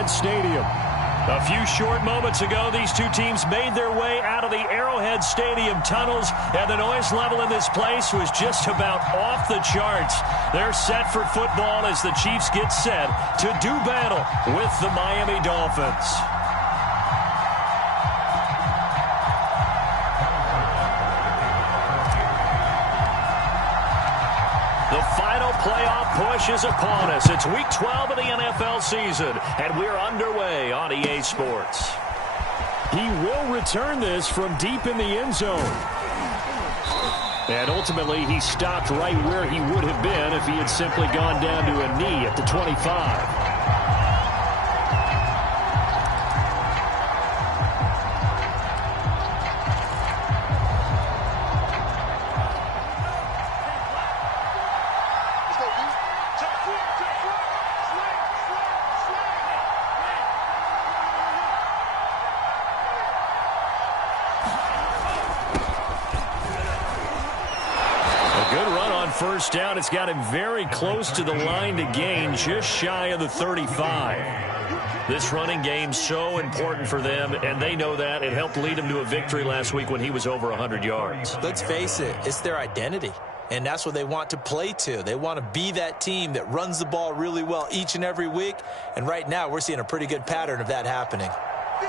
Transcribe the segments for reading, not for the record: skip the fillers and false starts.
Arrowhead Stadium. A few short moments ago, these two teams made their way out of the Arrowhead Stadium tunnels, and the noise level in this place was just about off the charts. They're set for football as the Chiefs get set to do battle with the Miami Dolphins. The final playoff push is upon us. It's Week 12 of the NFL season, and we're underway on EA Sports. He will return this from deep in the end zone. And ultimately, he stopped right where he would have been if he had simply gone down to a knee at the 25. First down, it's got him very close to the line to gain, just shy of the 35. This running game so important for them, and they know that. It helped lead them to a victory last week when he was over 100 yards. Let's face it, it's their identity, and that's what they want to play to. They want to be that team that runs the ball really well each and every week, and right now we're seeing a pretty good pattern of that happening.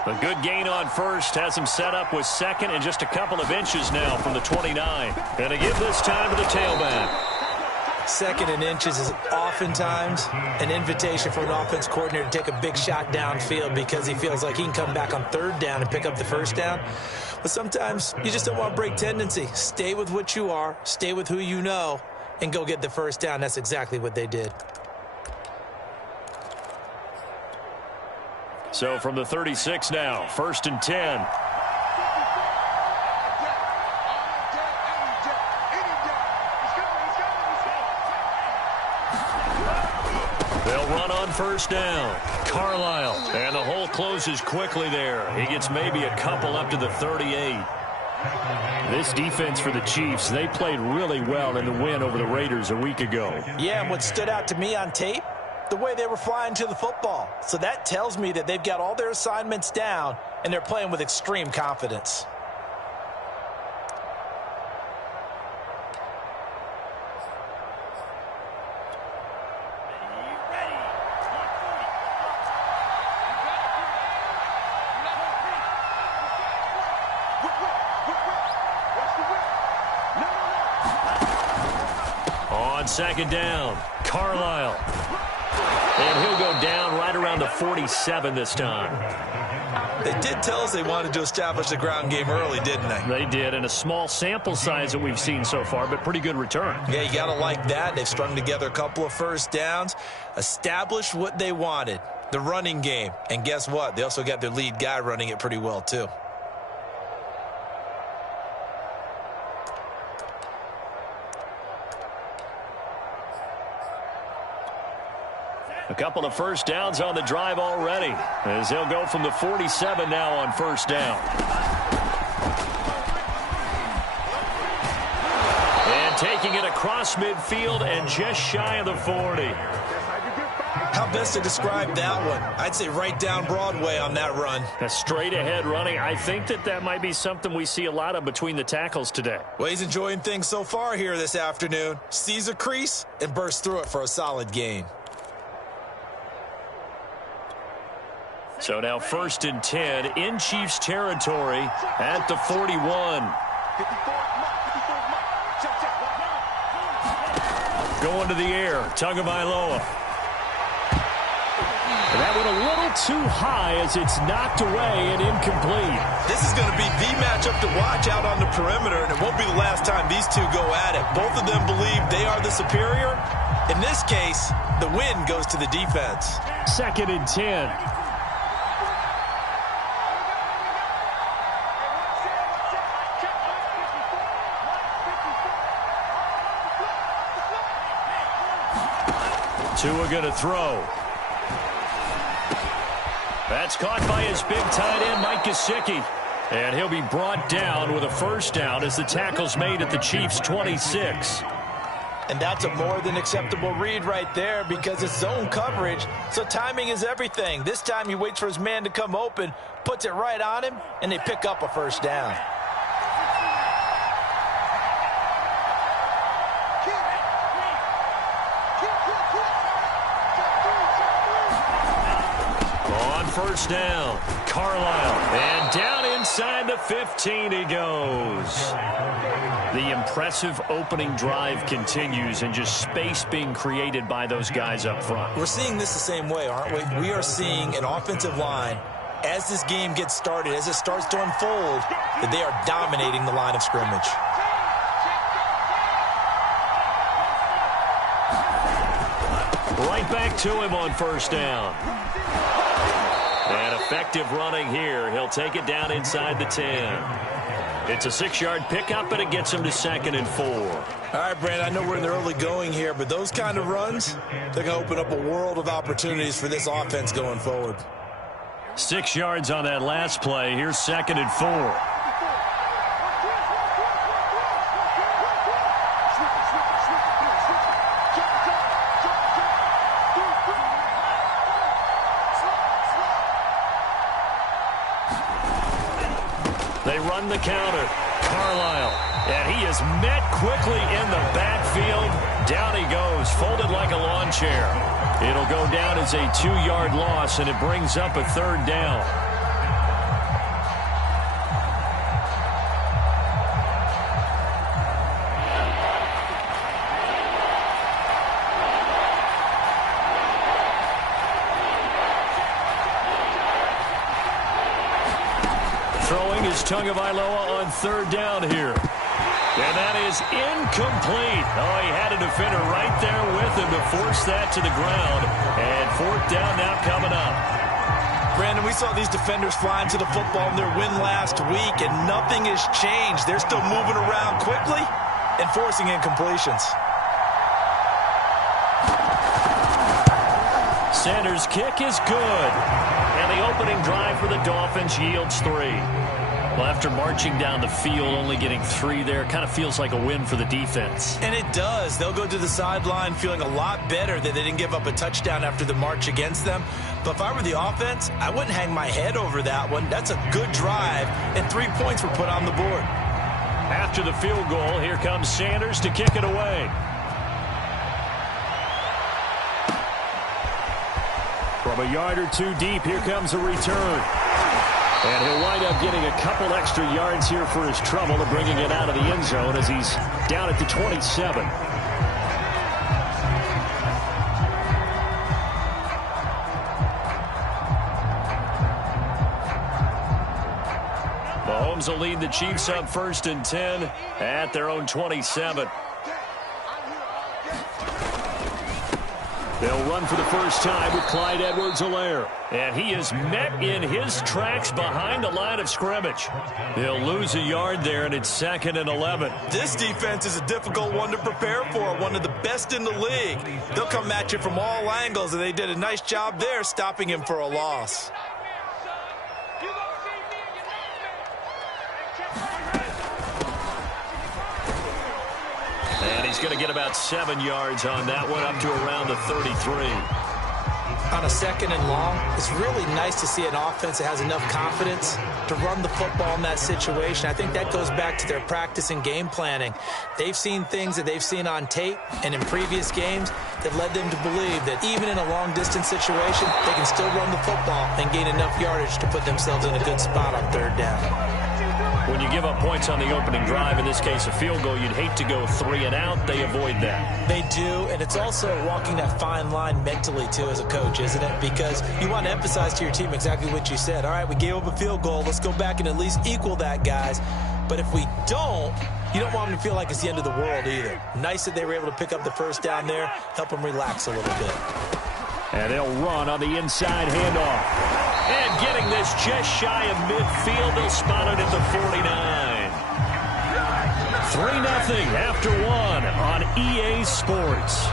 A good gain on first has him set up with second and just a couple of inches now from the 29. And to give this time to the tailback. Second and inches is oftentimes an invitation for an offense coordinator to take a big shot downfield because he feels like he can come back on third down and pick up the first down. But sometimes you just don't want to break tendency. Stay with what you are, stay with who you know, and go get the first down. That's exactly what they did. So from the 36 now, 1st and 10. They'll run on first down. Carlisle. And the hole closes quickly there. He gets maybe a couple up to the 38. This defense for the Chiefs, they played really well in the win over the Raiders a week ago. Yeah, and what stood out to me on tape, the way they were flying to the football. So that tells me that they've got all their assignments down, and they're playing with extreme confidence. On second down, Carlisle. And he'll go down right around the 47 this time. They did tell us they wanted to establish the ground game early, didn't they? They did, and a small sample size that we've seen so far, but pretty good return. Yeah, you got to like that. They've strung together a couple of first downs, established what they wanted, the running game. And guess what? They also got their lead guy running it pretty well, too. A couple of first downs on the drive already, as they'll go from the 47 now on first down. And taking it across midfield and just shy of the 40. How best to describe that one? I'd say right down Broadway on that run. A straight ahead running. I think that might be something we see a lot of between the tackles today. Well, he's enjoying things so far here this afternoon. Sees a crease and bursts through it for a solid gain. So now 1st and 10 in Chiefs territory at the 41. Going to the air, Tagovailoa. That went a little too high as it's knocked away and incomplete. This is going to be the matchup to watch out on the perimeter, and it won't be the last time these two go at it. Both of them believe they are the superior. In this case, the win goes to the defense. 2nd and 10. Tua going to throw. That's caught by his big tight end, Mike Gesicki. And he'll be brought down with a first down as the tackle's made at the Chiefs' 26. And that's a more than acceptable read right there because it's zone coverage, so timing is everything. This time he waits for his man to come open, puts it right on him, and they pick up a first down. On first down, Carlisle, and down inside the 15 he goes. The impressive opening drive continues and just space being created by those guys up front. We're seeing this the same way, aren't we? We are seeing an offensive line, as this game gets started, as it starts to unfold, that they are dominating the line of scrimmage. Right back to him on first down. And effective running here. He'll take it down inside the 10. It's a 6-yard pickup, and it gets him to 2nd and 4. All right, Brandon, I know we're in the early going here, but those kind of runs, they're going to open up a world of opportunities for this offense going forward. 6 yards on that last play. Here's 2nd and 4. They run the counter. Carlisle. And he is met quickly in the backfield. Down he goes, folded like a lawn chair. It'll go down as a 2-yard loss, and it brings up a 3rd down. Throwing is Tagovailoa on 3rd down here. And that is incomplete. Oh, he had a defender right there with him to force that to the ground. And 4th down now coming up. Brandon, we saw these defenders flying to the football in their win last week, and nothing has changed. They're still moving around quickly and forcing incompletions. Sanders' kick is good. And the opening drive for the Dolphins yields 3. Well, after marching down the field, only getting 3 there, kind of feels like a win for the defense. And it does. They'll go to the sideline feeling a lot better that they didn't give up a touchdown after the march against them. But if I were the offense, I wouldn't hang my head over that one. That's a good drive, and 3 points were put on the board. After the field goal, here comes Sanders to kick it away. From a yard or 2 deep, here comes a return. And he'll wind up getting a couple extra yards here for his trouble to bringing it out of the end zone as he's down at the 27. Mahomes will lead the Chiefs up 1st and 10 at their own 27. They'll run for the first time with Clyde Edwards-Helaire. And he is met in his tracks behind the line of scrimmage. He'll lose a yard there, and it's 2nd and 11. This defense is a difficult one to prepare for, one of the best in the league. They'll come at you from all angles, and they did a nice job there stopping him for a loss. And he's going to get about 7 yards on that one, up to around the 33. On a 2nd and long, it's really nice to see an offense that has enough confidence to run the football in that situation. I think that goes back to their practice and game planning. They've seen things that they've seen on tape and in previous games that led them to believe that even in a long-distance situation, they can still run the football and gain enough yardage to put themselves in a good spot on 3rd down. When you give up points on the opening drive, in this case a field goal, you'd hate to go 3 and out. They avoid that. They do, and it's also walking that fine line mentally, too, as a coach, isn't it? Because you want to emphasize to your team exactly what you said. All right, we gave up a field goal. Let's go back and at least equal that, guys. But if we don't, you don't want them to feel like it's the end of the world either. Nice that they were able to pick up the first down there, help them relax a little bit. And they'll run on the inside handoff. And getting this just shy of midfield, they'll spot it at the 49. 3-0 after 1 on EA Sports.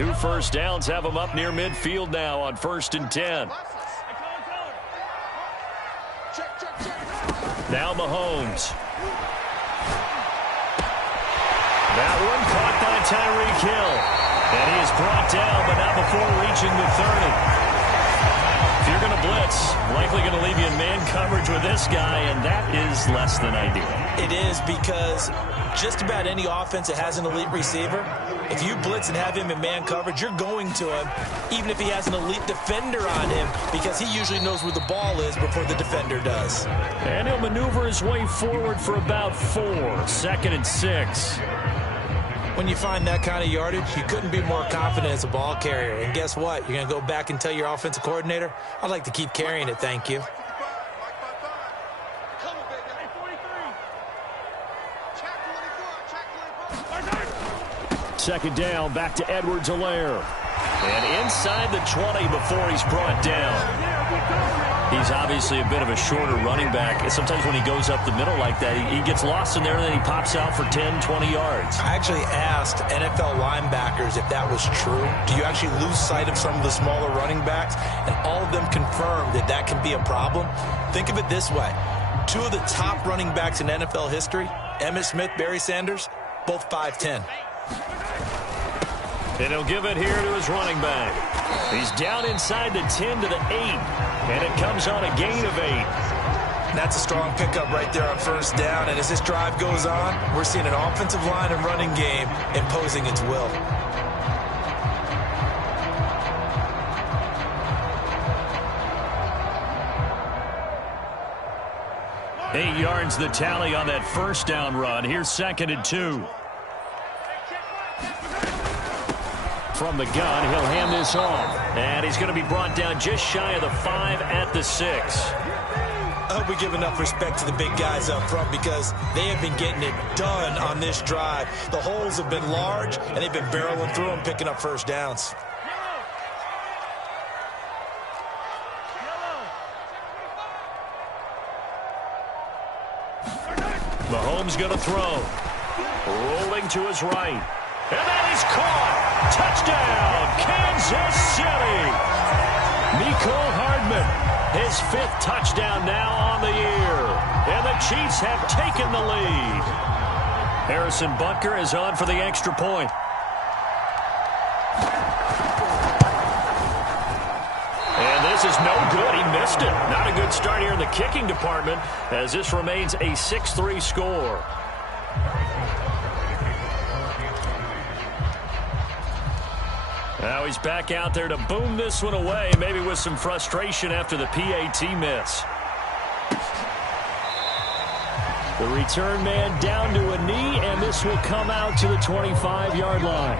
2 first downs have them up near midfield now on 1st and 10. Now Mahomes. That one caught by Tyreek Hill. And he is brought down, but not before reaching the 30. If you're going to blitz, likely going to leave you in man coverage with this guy, and that is less than ideal. It is, because just about any offense that has an elite receiver, if you blitz and have him in man coverage, you're going to him, even if he has an elite defender on him, because he usually knows where the ball is before the defender does. And he'll maneuver his way forward for about 4. 2nd and 6. When you find that kind of yardage, you couldn't be more confident as a ball carrier. And guess what? You're going to go back and tell your offensive coordinator, I'd like to keep carrying it, thank you. Second down, back to Edwards-Helaire. And inside the 20 before he's brought down. He's obviously a bit of a shorter running back. And sometimes when he goes up the middle like that, he gets lost in there and then he pops out for 10, 20 yards. I actually asked NFL linebackers if that was true. Do you actually lose sight of some of the smaller running backs? And all of them confirmed that that can be a problem. Think of it this way. 2 of the top running backs in NFL history, Emmitt Smith, Barry Sanders, both 5'10". And he'll give it here to his running back. He's down inside the 10 to the 8. And it comes on a gain of 8. That's a strong pickup right there on 1st down. And as this drive goes on, we're seeing an offensive line and running game imposing its will. Eight yards the tally on that 1st down run. Here's 2nd and 2. From the gun, he'll hand this off. And he's going to be brought down just shy of the 5 at the 6. I hope we give enough respect to the big guys up front, because they have been getting it done on this drive. The holes have been large, and they've been barreling through them, picking up 1st downs. Mahomes going to throw. Rolling to his right. And that is caught. Touchdown, Kansas City. Mecole Hardman, his 5th touchdown now on the year. And the Chiefs have taken the lead. Harrison Butker is on for the extra point. And this is no good. He missed it. Not a good start here in the kicking department, as this remains a 6-3 score. Now he's back out there to boom this one away, maybe with some frustration after the PAT miss. The return man down to a knee, and this will come out to the 25-yard line.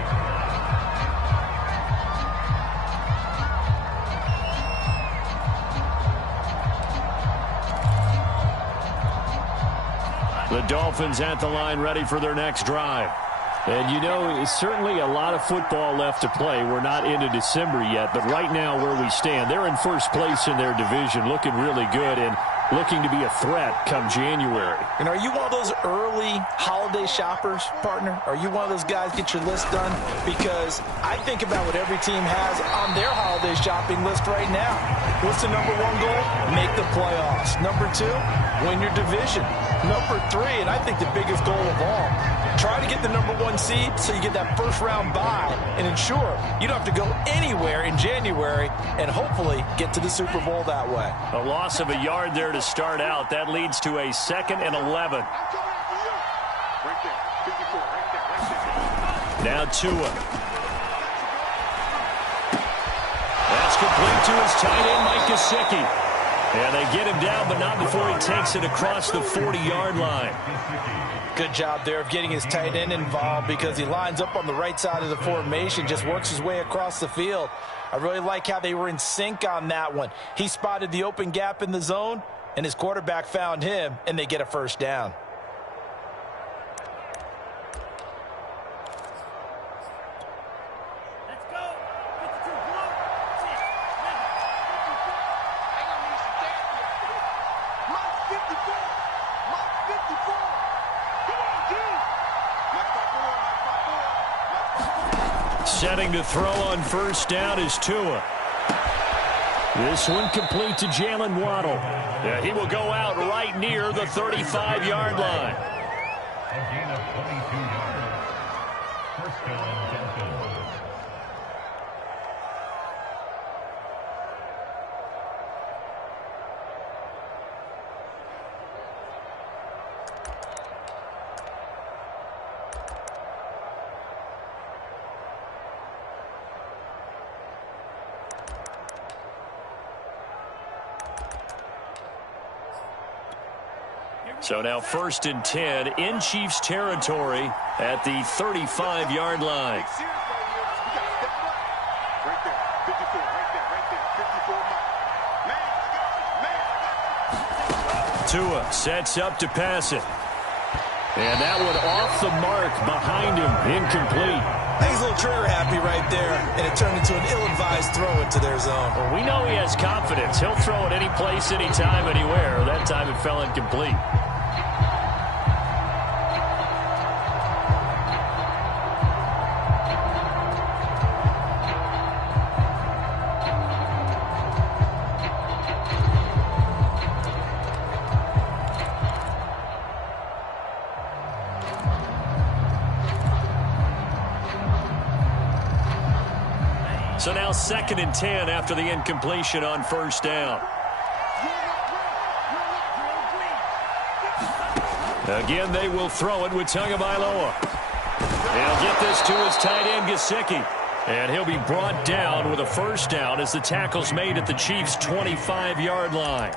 The Dolphins at the line, ready for their next drive. And, you know, it's certainly a lot of football left to play. We're not into December yet, but right now where we stand, they're in 1st place in their division, looking really good and looking to be a threat come January. And are you one of those early holiday shoppers, partner? Are you one of those guys get your list done? Because I think about what every team has on their holiday shopping list right now. What's the #1 goal? Make the playoffs. #2, win your division. #3, and I think the biggest goal of all, try to get the #1 seed so you get that 1st-round bye and ensure you don't have to go anywhere in January and hopefully get to the Super Bowl that way. A loss of a yard there to start out. That leads to a 2nd and 11. Now Tua. That's complete to his tight end, Mike Gesicki. And they get him down, but not before he takes it across the 40-yard line. Good job there of getting his tight end involved, because he lines up on the right side of the formation, just works his way across the field. I really like how they were in sync on that one. He spotted the open gap in the zone, and his quarterback found him, and they get a 1st down. Setting to throw on first down is Tua. This one complete to Jalen Waddle. Yeah, he will go out right near the 35-yard line. A gain of 22 yards. First down, Dolphins. So now 1st and 10 in Chiefs territory at the 35-yard line. Tua sets up to pass it. And that one off the mark behind him, incomplete. He's a little trigger happy right there, and it turned into an ill-advised throw into their zone. Well, we know he has confidence. He'll throw it any place, anytime, anywhere. That time it fell incomplete. So now 2nd and 10 after the incompletion on first down. Again, they will throw it with Tagovailoa. He'll get this to his tight end, Gesicki. And he'll be brought down with a first down as the tackle's made at the Chiefs' 25-yard line.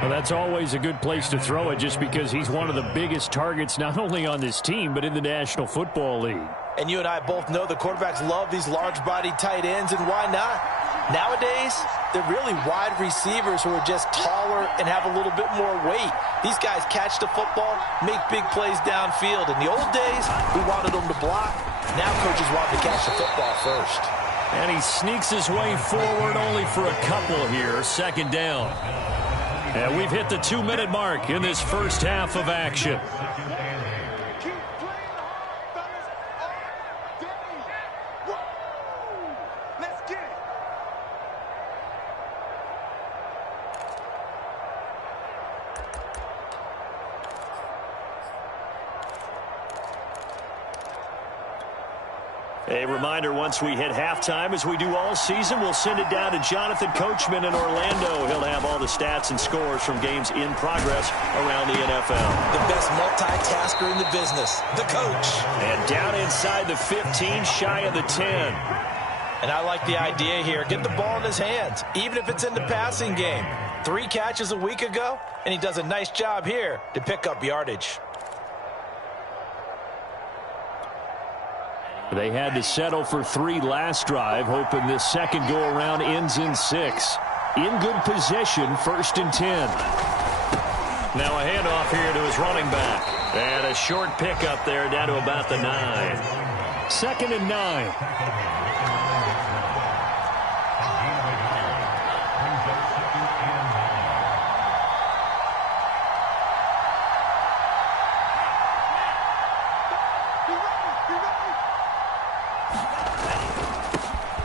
Well, that's always a good place to throw it just because he's one of the biggest targets not only on this team but in the National Football League. And you and I both know the quarterbacks love these large-bodied tight ends, and why not? Nowadays, they're really wide receivers who are just taller and have a little bit more weight. These guys catch the football, make big plays downfield. In the old days, we wanted them to block. Now coaches want to catch the football first. And he sneaks his way forward only for a couple here, 2nd down. And we've hit the 2-minute mark in this first half of action. A reminder, once we hit halftime, as we do all season, we'll send it down to Jonathan Coachman in Orlando. He'll have all the stats and scores from games in progress around the NFL. The best multitasker in the business, the coach. And down inside the 15, shy of the 10. And I like the idea here. Get the ball in his hands, even if it's in the passing game. 3 catches a week ago, and he does a nice job here to pick up yardage. They had to settle for 3 last drive, hoping this second go-around ends in 6. In good position, 1st and 10. Now a handoff here to his running back. And a short pickup there down to about the 9. 2nd and 9.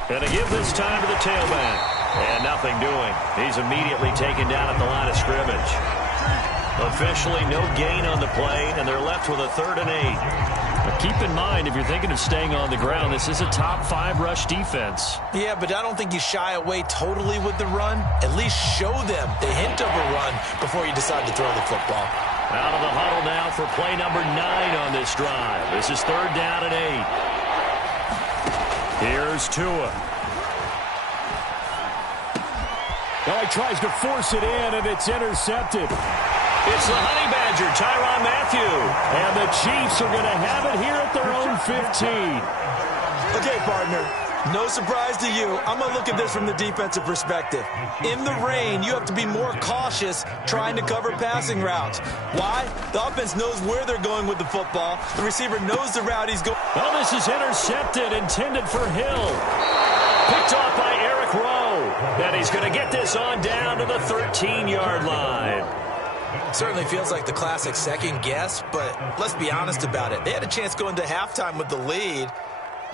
Going to give this time to the tailback. And nothing doing. He's immediately taken down at the line of scrimmage. Officially no gain on the play, and they're left with a 3rd and 8. But keep in mind, if you're thinking of staying on the ground, this is a top 5 rush defense. Yeah, but I don't think you shy away totally with the run. At least show them the hint of a run before you decide to throw the football. Out of the huddle now for play number 9 on this drive. This is 3rd down and 8. Here's Tua. Now he tries to force it in, and it's intercepted. It's the Honey Badger, Tyrann Mathieu. And the Chiefs are going to have it here at their own 15. Okay, partner. No surprise to you. I'm going to look at this from the defensive perspective. In the rain, you have to be more cautious trying to cover passing routes. Why? The offense knows where they're going with the football. The receiver knows the route he's going. Well, this is intercepted, intended for Hill. Picked off by Eric Rowe. And he's going to get this on down to the 13-yard line. Certainly feels like the classic second guess, but let's be honest about it. They had a chance going to halftime with the lead.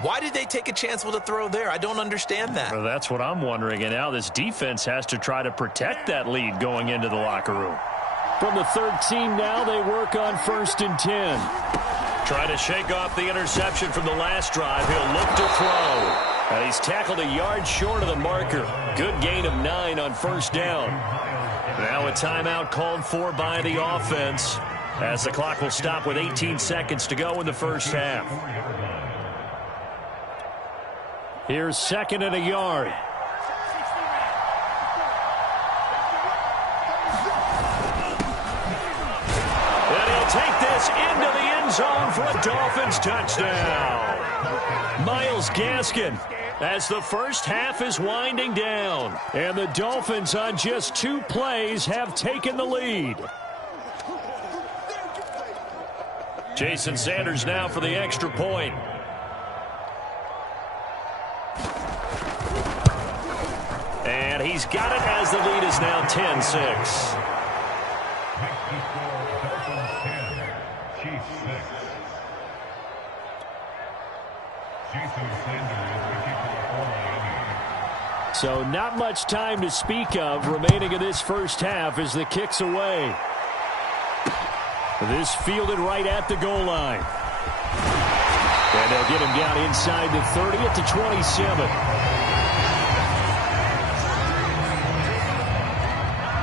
Why did they take a chance with a throw there? I don't understand that. Well, that's what I'm wondering. And now this defense has to try to protect that lead going into the locker room. From the 13 now, they work on 1st and 10. Trying to shake off the interception from the last drive. He'll look to throw. And he's tackled a yard short of the marker. Good gain of 9 on 1st down. Now a timeout called for by the offense, as the clock will stop with 18 seconds to go in the first half. Here's 2nd and a yard. And he'll take this into the end zone for a Dolphins touchdown. Myles Gaskin, as the first half is winding down. And the Dolphins on just 2 plays have taken the lead. Jason Sanders now for the extra point. And he's got it as the lead is now 10-6. So not much time to speak of remaining in this first half as the kick's away. This fielded right at the goal line. And they'll get him down inside the 30 at the 27.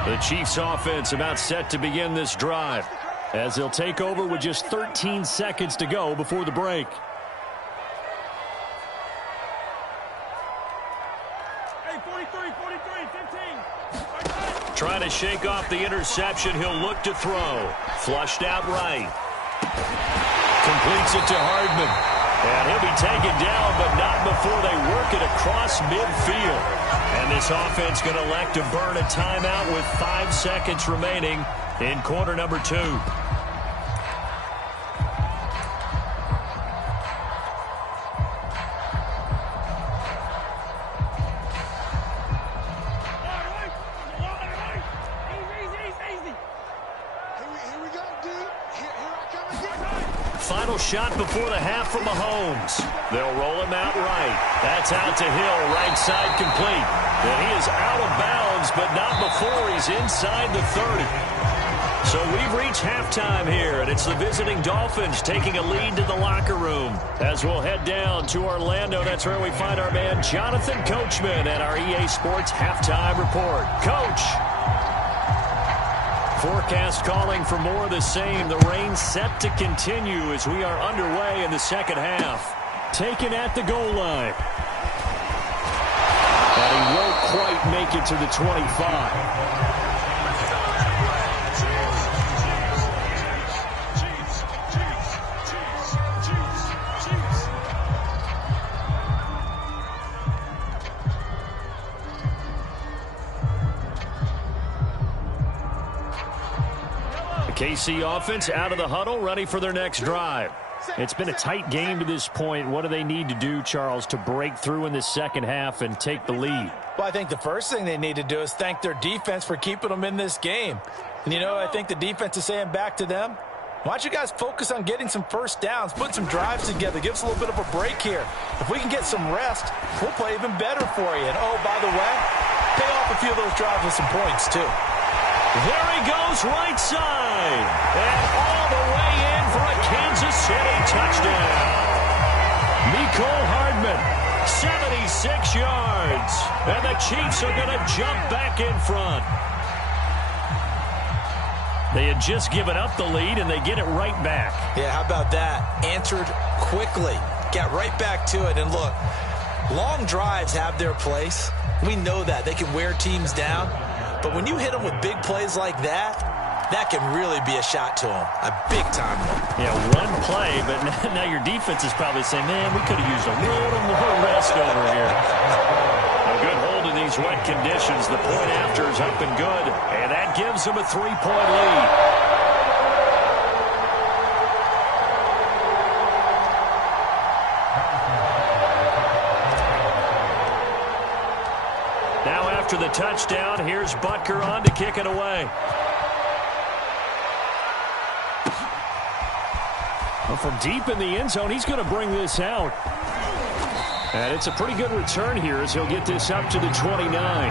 The Chiefs offense about set to begin this drive, as they'll take over with just 13 seconds to go before the break. trying to shake off the interception. He'll look to throw. Flushed out right. Completes it to Hardman. And he'll be taken down, but not before they work it across midfield. And this offense going to elect to burn a timeout with 5 seconds remaining in quarter number 2. Final shot before the half from Mahomes. They'll roll him out right. That's out to Hill, right side complete. And he is out of bounds, but not before he's inside the 30. So we've reached halftime here, and it's the visiting Dolphins taking a lead to the locker room. As we'll head down to Orlando, that's where we find our man Jonathan Coachman at our EA Sports Halftime Report. Coach! Forecast calling for more of the same. The rain set to continue as we are underway in the second half. Taken at the goal line. And he won't quite make it to the 25. KC offense out of the huddle, ready for their next drive. It's been a tight game to this point. What do they need to do, Charles, to break through in the second half and take the lead? Well, I think the first thing they need to do is thank their defense for keeping them in this game. And, you know, I think the defense is saying back to them, why don't you guys focus on getting some first downs, put some drives together, give us a little bit of a break here. If we can get some rest, we'll play even better for you. And, oh, by the way, pay off a few of those drives with some points, too. There he goes, right side. And all the way in for a Kansas City touchdown. Mecole Hardman, 76 yards. And the Chiefs are going to jump back in front. They had just given up the lead, and they get it right back. Yeah, how about that? Answered quickly. Got right back to it. And look, long drives have their place. We know that. They can wear teams down. But when you hit them with big plays like that, that can really be a shot to them. A big-time one. Yeah, one play, but now your defense is probably saying, man, we could have used a little more rest over here. A good hold in these wet conditions. The point after is up and good, and that gives them a 3-point lead. After the touchdown, here's Butker on to kick it away. Well, from deep in the end zone, he's going to bring this out. And it's a pretty good return here as he'll get this up to the 29.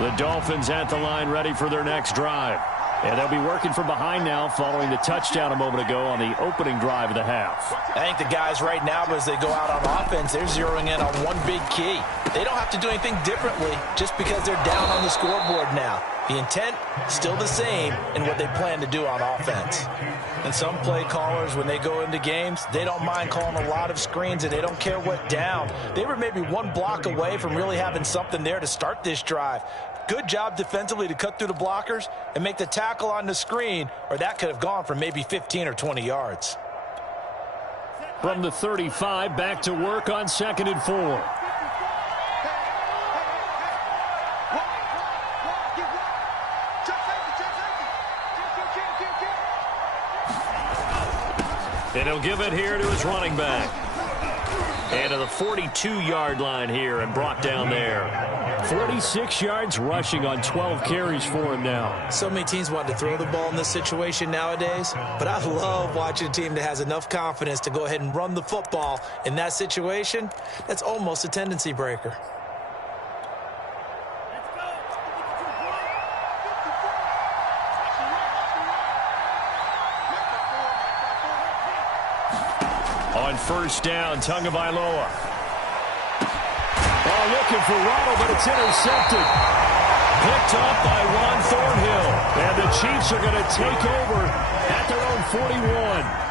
The Dolphins at the line ready for their next drive. And they'll be working from behind now following the touchdown a moment ago on the opening drive of the half. I think the guys right now, as they go out on offense, they're zeroing in on one big key. They don't have to do anything differently just because they're down on the scoreboard now. The intent, still the same in what they plan to do on offense. And some play callers, when they go into games, they don't mind calling a lot of screens, and they don't care what down. They were maybe one block away from really having something there to start this drive. Good job defensively to cut through the blockers and make the tackle on the screen, or that could have gone for maybe 15 or 20 yards. From the 35, back to work on 2nd and 4. And he'll give it here to his running back. And to the 42-yard line here and brought down there. 46 yards rushing on 12 carries for him now. So many teams want to throw the ball in this situation nowadays, but I love watching a team that has enough confidence to go ahead and run the football in that situation. That's almost a tendency breaker. On first down, Tagovailoa. Oh, looking for Waddle, but it's intercepted. Picked up by Juan Thornhill. And the Chiefs are going to take over at their own 41.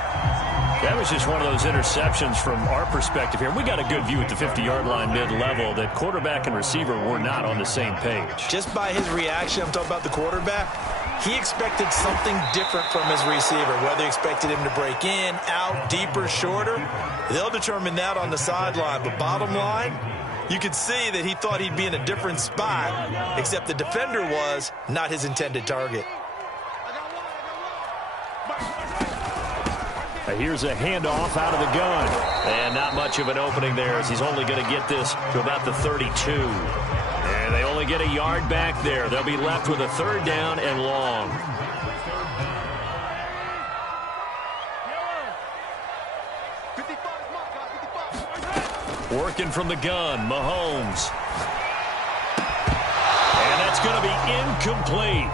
That was just one of those interceptions from our perspective here. We got a good view at the 50-yard line mid-level that quarterback and receiver were not on the same page. Just by his reaction, I'm talking about the quarterback, he expected something different from his receiver, whether he expected him to break in, out, deeper, shorter. They'll determine that on the sideline. But bottom line, you could see that he thought he'd be in a different spot, except the defender was not his intended target. Here's a handoff out of the gun. And not much of an opening there as he's only going to get this to about the 32. And they only get a yard back there. They'll be left with a 3rd down and long. Working from the gun, Mahomes. And that's going to be incomplete.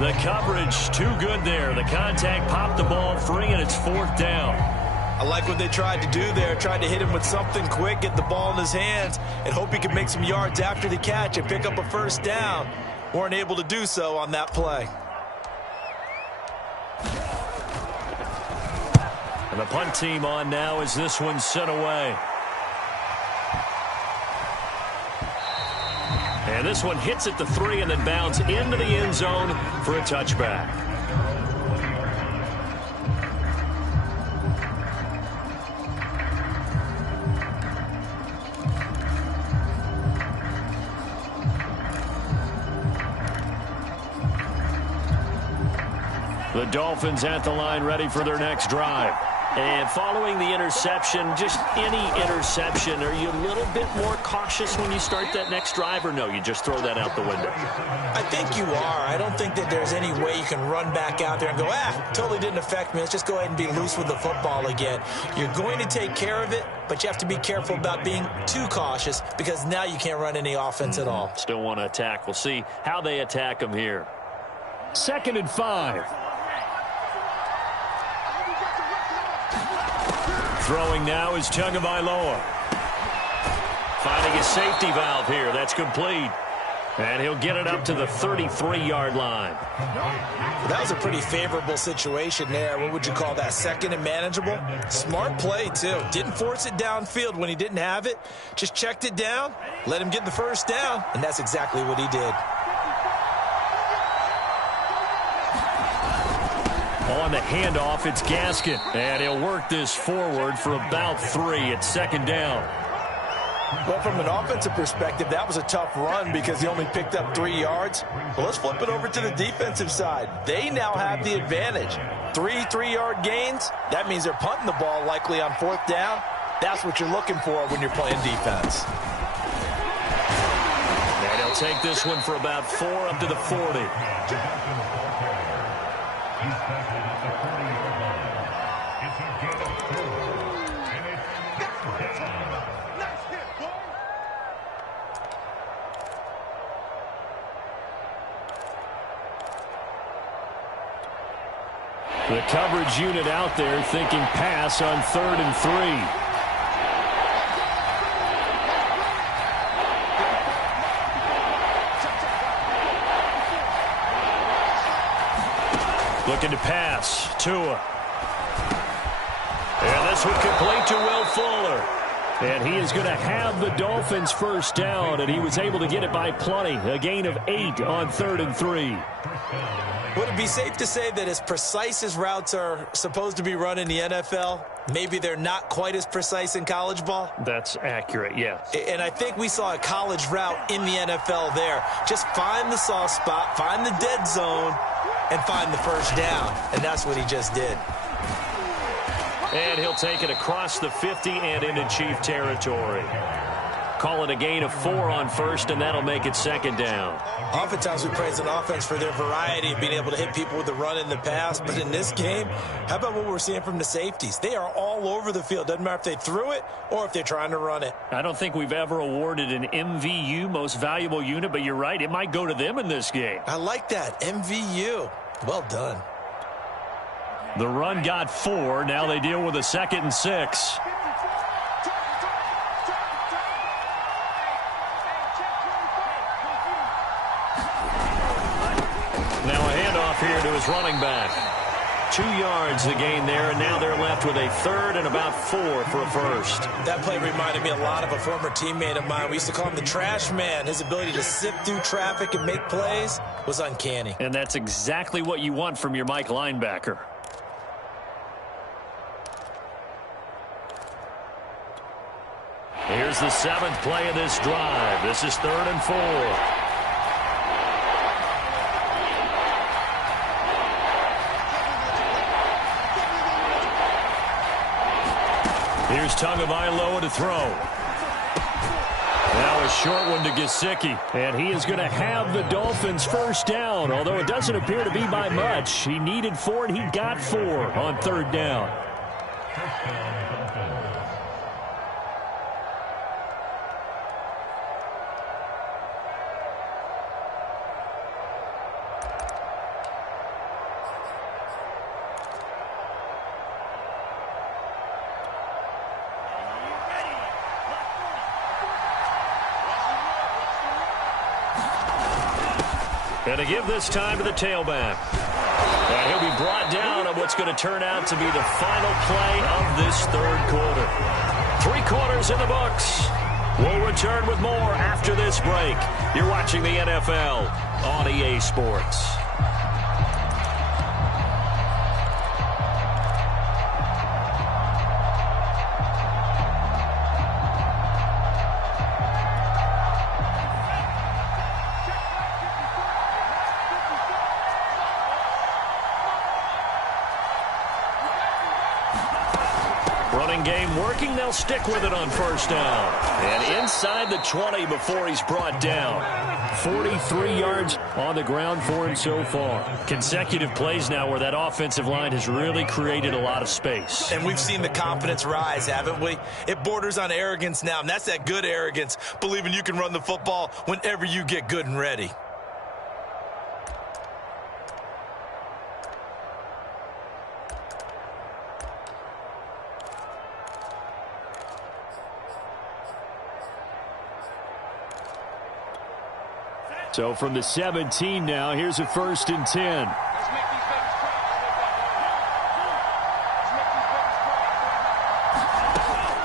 The coverage too good there. The contact popped the ball free, and it's 4th down. I like what they tried to do there. Tried to hit him with something quick, get the ball in his hands, and hope he could make some yards after the catch and pick up a 1st down. Weren't able to do so on that play. And the punt team on now as this one's sent away. And this one hits at the 3 and then bounds into the end zone for a touchback. The Dolphins at the line ready for their next drive. And following the interception, just any interception, are you a little bit more cautious when you start that next drive, or no, you just throw that out the window? I think you are. I don't think that there's any way you can run back out there and go, totally didn't affect me. Let's just go ahead and be loose with the football again. You're going to take care of it, but you have to be careful about being too cautious because now you can't run any offense at all. Still want to attack. We'll see how they attack them here. 2nd and 5. Throwing now is Tagovailoa. Finding a safety valve here. That's complete. And he'll get it up to the 33-yard line. That was a pretty favorable situation there. What would you call that? 2nd and manageable? Smart play, too. Didn't force it downfield when he didn't have it. Just checked it down, let him get the 1st down, and that's exactly what he did. On the handoff, it's Gaskin. And he'll work this forward for about 3 at 2nd down. Well, from an offensive perspective, that was a tough run because he only picked up 3 yards. Well, let's flip it over to the defensive side. They now have the advantage. 3 3-yard gains. That means they're punting the ball likely on 4th down. That's what you're looking for when you're playing defense. And he'll They'll take this one for about 4 up to the 40. The coverage unit out there thinking pass on 3rd and 3. Looking to pass. Tua. And this one complete to Will Fuller. And he is going to have the Dolphins first down, and he was able to get it by plenty. A gain of 8 on 3rd and 3. Would it be safe to say that as precise as routes are supposed to be run in the NFL, maybe they're not quite as precise in college ball? That's accurate, yes. And I think we saw a college route in the NFL there. Just find the soft spot, find the dead zone, and find the first down. And that's what he just did. And he'll take it across the 50 and into Chief territory. Call it a gain of 4 on 1st, and that'll make it 2nd down. Oftentimes we praise an offense for their variety of being able to hit people with the run and the pass. But in this game, how about what we're seeing from the safeties? They are all over the field. Doesn't matter if they threw it or if they're trying to run it. I don't think we've ever awarded an MVU, most valuable unit, but you're right. It might go to them in this game. I like that. MVU. Well done. The run got 4. Now they deal with a 2nd and 6. Now a handoff here to his running back. 2 yards the gain there, and now they're left with a 3rd and about 4 for a first. That play reminded me a lot of a former teammate of mine. We used to call him the trash man. His ability to sift through traffic and make plays was uncanny. And that's exactly what you want from your Mike linebacker. Here's the 7th play of this drive. This is 3rd and 4. Here's Tagovailoa to throw. Now a short one to Gesicki. And he is going to have the Dolphins first down, although it doesn't appear to be by much. He needed 4, and he got 4 on 3rd down. And to give this time to the tailback. And he'll be brought down on what's going to turn out to be the final play of this 3rd quarter. 3 quarters in the books. We'll return with more after this break. You're watching the NFL on EA Sports. Running game working. They'll stick with it on 1st down. And inside the 20 before he's brought down. 43 yards on the ground for him so far. Consecutive plays now where that offensive line has really created a lot of space. And we've seen the confidence rise, haven't we? It borders on arrogance now, and that's that good arrogance, believing you can run the football whenever you get good and ready. So from the 17 now, here's a 1st and 10.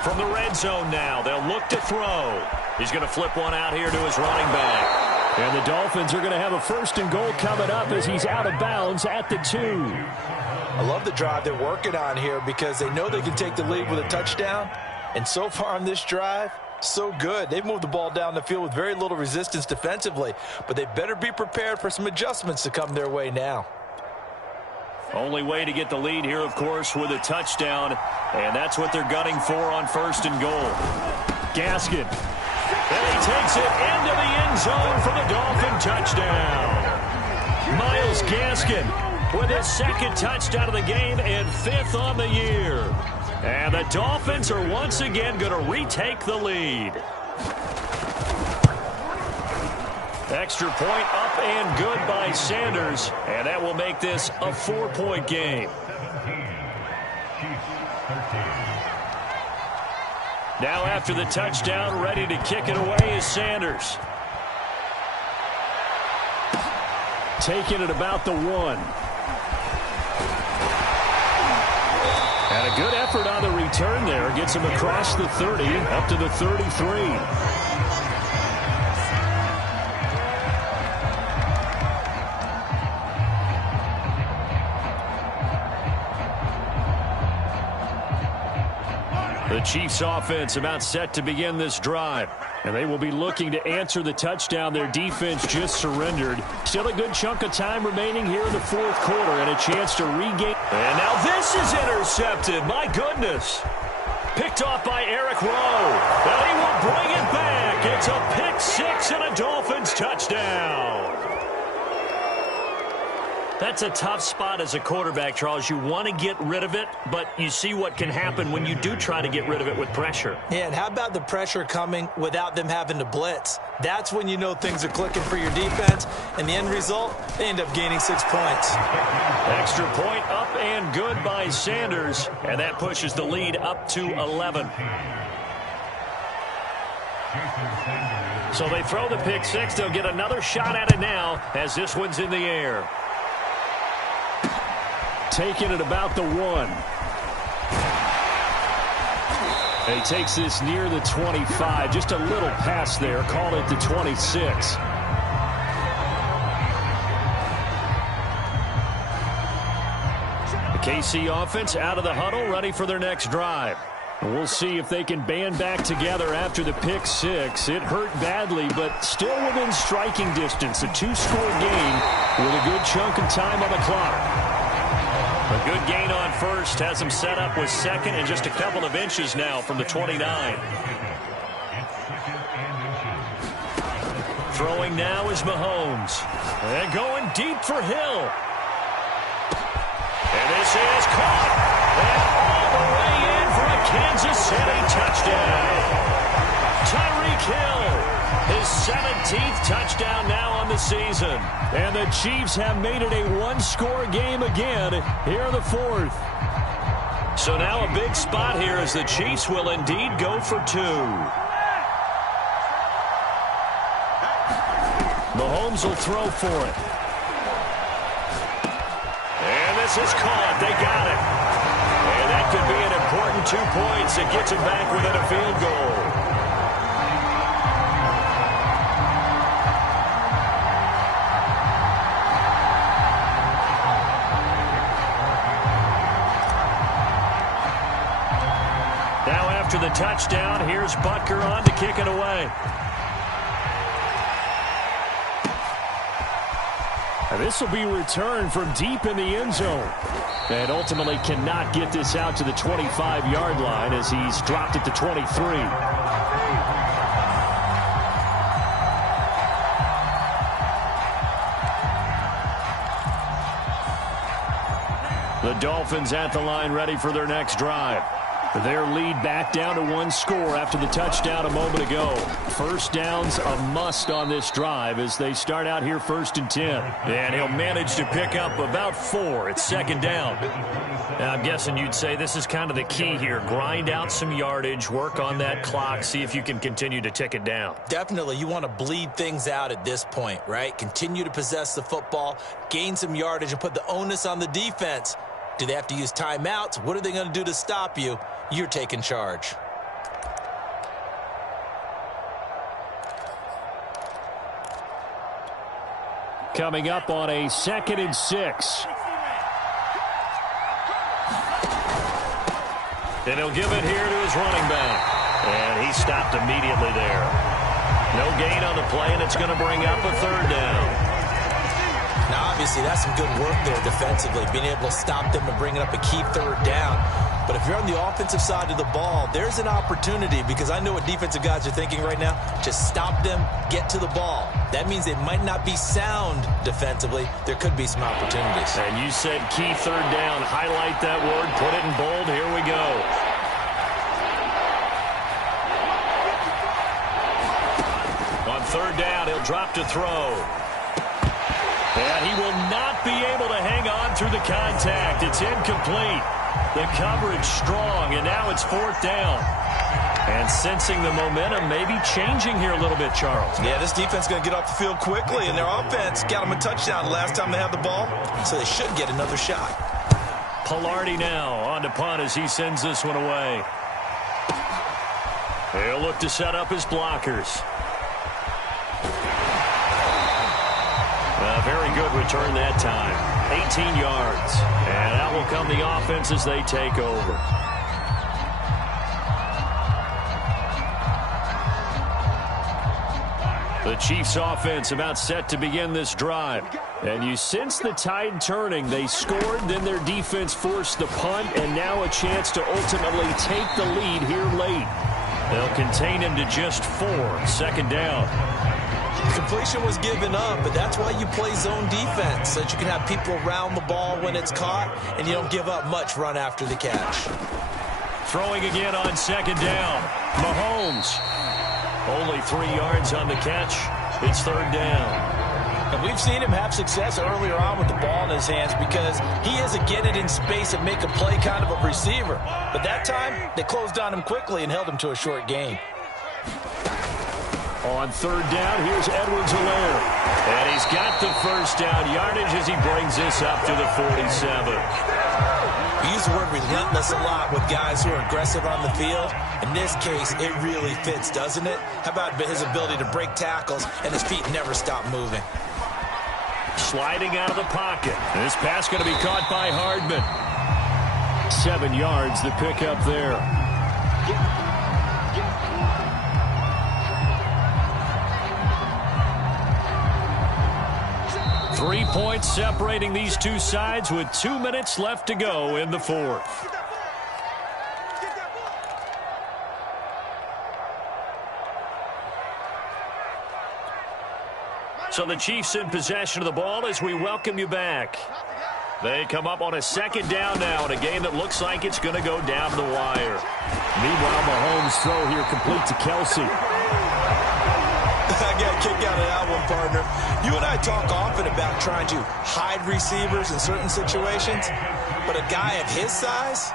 From the red zone now, they'll look to throw. He's going to flip one out here to his running back. And the Dolphins are going to have a 1st and goal coming up as he's out of bounds at the 2. I love the drive they're working on here because they know they can take the lead with a touchdown. And so far on this drive, so good. They've moved the ball down the field with very little resistance defensively, but they better be prepared for some adjustments to come their way now. Only way to get the lead here, of course, with a touchdown, and that's what they're gunning for on 1st and goal. Gaskin And he takes it into the end zone for the Dolphin touchdown. Myles Gaskin with his second touchdown of the game and 5th on the year. And the Dolphins are once again going to retake the lead. Extra point up and good by Sanders, and that will make this a 4-point game. Now after the touchdown, ready to kick it away is Sanders. Taking it about the 1. And a good effort on the return there. Gets him across the 30, up to the 33. The Chiefs offense about set to begin this drive. And they will be looking to answer the touchdown their defense just surrendered. Still a good chunk of time remaining here in the 4th quarter and a chance to regain. And now this is intercepted. My goodness. Picked off by Eric Rowe. And he will bring it back. It's a pick 6 and a Dolphins touchdown. That's a tough spot as a quarterback, Charles. You want to get rid of it, but you see what can happen when you do try to get rid of it with pressure. Yeah, and how about the pressure coming without them having to blitz? That's when you know things are clicking for your defense, and the end result, they end up gaining 6 points. Extra point up and good by Sanders, and that pushes the lead up to 11. So they throw the pick 6. They'll get another shot at it now as this one's in the air. Taking it about the 1. And he takes this near the 25. Just a little pass there. Call it the 26. The KC offense out of the huddle, ready for their next drive. And we'll see if they can band back together after the pick 6. It hurt badly, but still within striking distance. A 2-score game with a good chunk of time on the clock. A good gain on first has him set up with second and just a couple of inches now from the 29. Throwing now is Mahomes. And going deep for Hill. And this is caught. And all the way in for a Kansas City touchdown. Tyreek Hill. His 17th touchdown now on the season. And the Chiefs have made it a 1-score game again here in the 4th. So now a big spot here as the Chiefs will indeed go for 2. Mahomes will throw for it. And this is caught. They got it. And that could be an important 2 points. It gets him back within a field goal. After the touchdown, here's Butker on to kick it away. And this will be returned from deep in the end zone. And ultimately cannot get this out to the 25-yard line as he's dropped it to 23. The Dolphins at the line ready for their next drive. Their lead back down to 1 score after the touchdown a moment ago. First down's a must on this drive as they start out here 1st and 10. And he'll manage to pick up about 4. It's 2nd down. Now, I'm guessing you'd say this is kind of the key here. Grind out some yardage, work on that clock, see if you can continue to tick it down. Definitely. You want to bleed things out at this point, right? Continue to possess the football, gain some yardage, and put the onus on the defense. Do they have to use timeouts? What are they going to do to stop you? You're taking charge. Coming up on a 2nd and 6. And he'll give it here to his running back. And he stopped immediately there. No gain on the play, and it's going to bring up a 3rd down. Now, Obviously, that's some good work there defensively, being able to stop them and bring it up a key third down. But if you're on the offensive side of the ball, there's an opportunity, because I know what defensive guys are thinking right now. Just stop them, get to the ball. That means they might not be sound defensively. There could be some opportunities. And you said key third down. Highlight that word, put it in bold. Here we go. On third down, he'll drop to throw. And he will not be able to hang on through the contact. It's incomplete. The coverage strong, and now it's fourth down. And sensing the momentum maybe changing here a little bit, Charles. Yeah, this defense is going to get off the field quickly, and their offense got them a touchdown last time they had the ball, so they should get another shot. Pilardi now on to punt as he sends this one away. He'll look to set up his blockers. A very good return that time. 18 yards. And out will come the offense as they take over. The Chiefs offense about set to begin this drive. And you sense the tide turning. They scored, then their defense forced the punt, and now a chance to ultimately take the lead here late. They'll contain him to just 4. Second down. Completion was given up, but that's why you play zone defense, so that you can have people around the ball when it's caught, and you don't give up much run after the catch. Throwing again on second down. Mahomes. Only 3 yards on the catch. It's third down. And we've seen him have success earlier on with the ball in his hands, because he is a get it in space and make a play kind of a receiver. But that time, they closed on him quickly and held him to a short gain. On third down, here's Edwards-Helaire. And he's got the first down yardage as he brings this up to the 47. We use the word relentless a lot with guys who are aggressive on the field. In this case, it really fits, doesn't it? How about his ability to break tackles and his feet never stop moving? Sliding out of the pocket. This pass going to be caught by Hardman. 7 yards, the pickup there. 3 points separating these two sides with 2 minutes left to go in the fourth. So the Chiefs in possession of the ball as we welcome you back. They come up on a second down now in a game that looks like it's going to go down to the wire. Meanwhile, Mahomes' throw here complete to Kelsey. I got a kick out of that one, partner. You and I talk often about trying to hide receivers in certain situations, but a guy of his size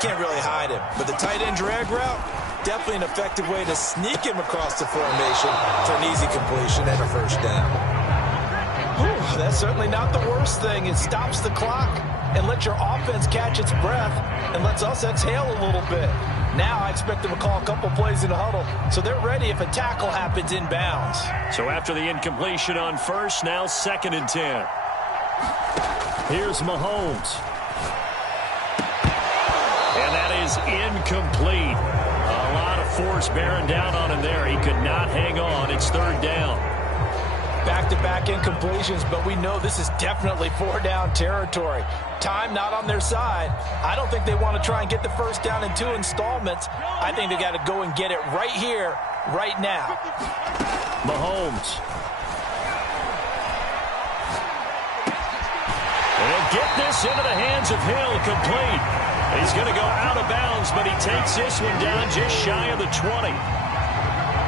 can't really hide him. But the tight end drag route, definitely an effective way to sneak him across the formation for an easy completion and a first down. Whew, that's certainly not the worst thing. It stops the clock and lets your offense catch its breath and lets us exhale a little bit. Now I expect them to call a couple plays in the huddle, so they're ready if a tackle happens inbounds. So after the incompletion on first, now 2nd and 10. Here's Mahomes. And that is incomplete. A lot of force bearing down on him there. He could not hang on. It's third down. Back-to-back incompletions, but we know this is definitely 4-down territory. Time not on their side. I don't think they want to try and get the first down in 2 installments. I think they got to go and get it right here, right now. Mahomes. And get this into the hands of Hill, complete. He's going to go out of bounds, but he takes this one down just shy of the 20.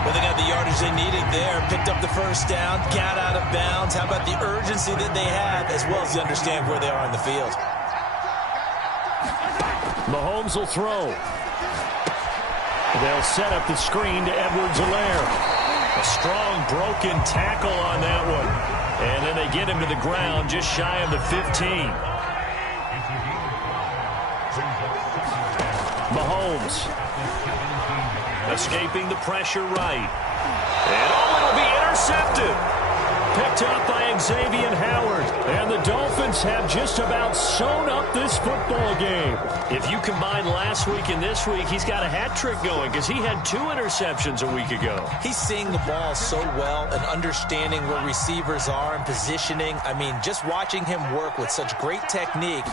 Well, they got the yardage they needed there, picked up the first down, got out of bounds. How about the urgency that they have, as well as they understand where they are on the field? Mahomes will throw. They'll set up the screen to Edwards-Helaire. A strong broken tackle on that one. And then they get him to the ground just shy of the 15. Mahomes. Escaping the pressure right. And it'll be intercepted. picked up by Xavier Howard. And the Dolphins have just about sewn up this football game. If you combine last week and this week, he's got a hat trick going because he had 2 interceptions a week ago. He's seeing the ball so well and understanding where receivers are and positioning. I mean, just watching him work with such great technique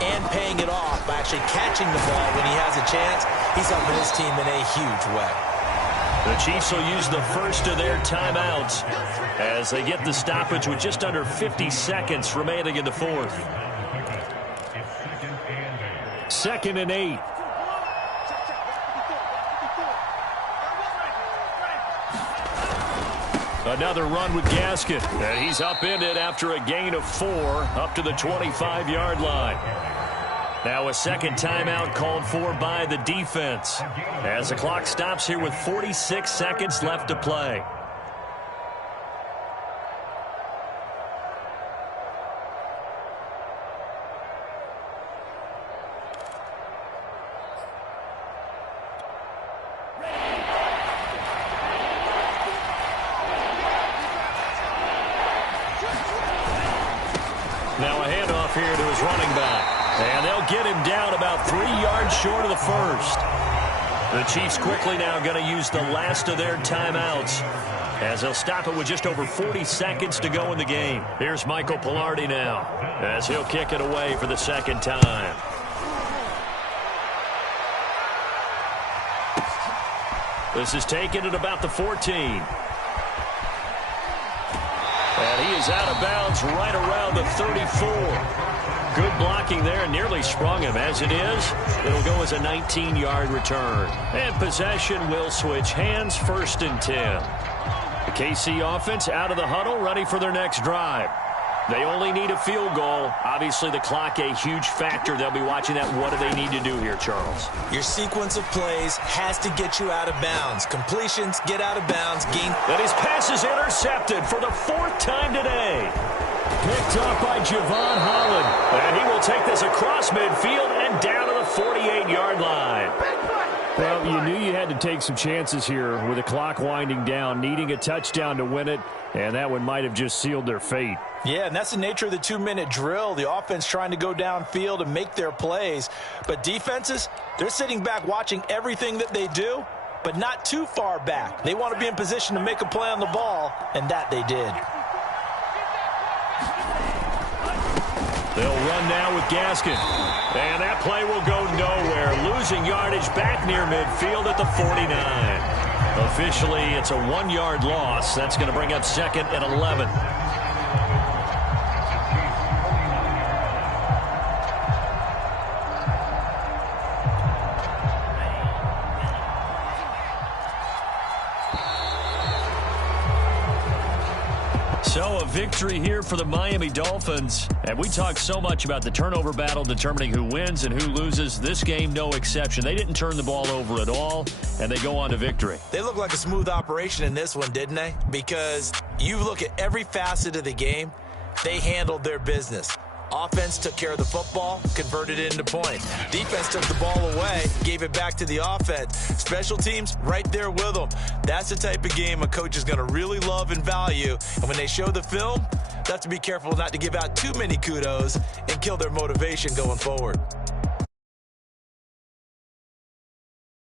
and paying it off by actually catching the ball when he has a chance, he's helping his team in a huge way. The Chiefs will use the first of their timeouts as they get the stoppage with just under 50 seconds remaining in the fourth. 2nd and 8. Another run with Gaskin. And he's upended after a gain of 4 up to the 25-yard line. Now a second timeout called for by the defense as the clock stops here with 46 seconds left to play. Now a handoff here to his running back. And they'll get him down about 3 yards short of the first. The Chiefs quickly now going to use the last of their timeouts as they'll stop it with just over 40 seconds to go in the game. Here's Michael Pilardi now as he'll kick it away for the second time. This is taken at about the 14. And he is out of bounds right around the 34. Good blocking there and nearly sprung him. As it is, it'll go as a 19-yard return. And possession will switch hands, 1st and 10. The KC offense out of the huddle, ready for their next drive. They only need a field goal. Obviously, the clock a huge factor. They'll be watching that. What do they need to do here, Charles? Your sequence of plays has to get you out of bounds. Completions, get out of bounds, gain. And his pass is intercepted for the 4th time today. Picked up by Javon Holland. And he will take this across midfield and down to the 48-yard line. Well, you knew you had to take some chances here with the clock winding down, needing a touchdown to win it, and that one might have just sealed their fate. Yeah, and that's the nature of the 2-minute drill. The offense trying to go downfield and make their plays. But defenses, they're sitting back watching everything that they do, but not too far back. They want to be in position to make a play on the ball, and that they did. They'll run now with Gaskin. And that play will go nowhere. Losing yardage back near midfield at the 49. Officially, it's a 1-yard loss. That's going to bring up 2nd and 11. So a victory here for the Miami Dolphins. And we talk so much about the turnover battle determining who wins and who loses. This game, no exception. They didn't turn the ball over at all, and they go on to victory. They look like a smooth operation in this one, didn't they? Because you look at every facet of the game, they handled their business. Offense took care of the football, converted it into points. Defense took the ball away, gave it back to the offense. Special teams, right there with them. That's the type of game a coach is going to really love and value. And when they show the film, they have to be careful not to give out too many kudos and kill their motivation going forward.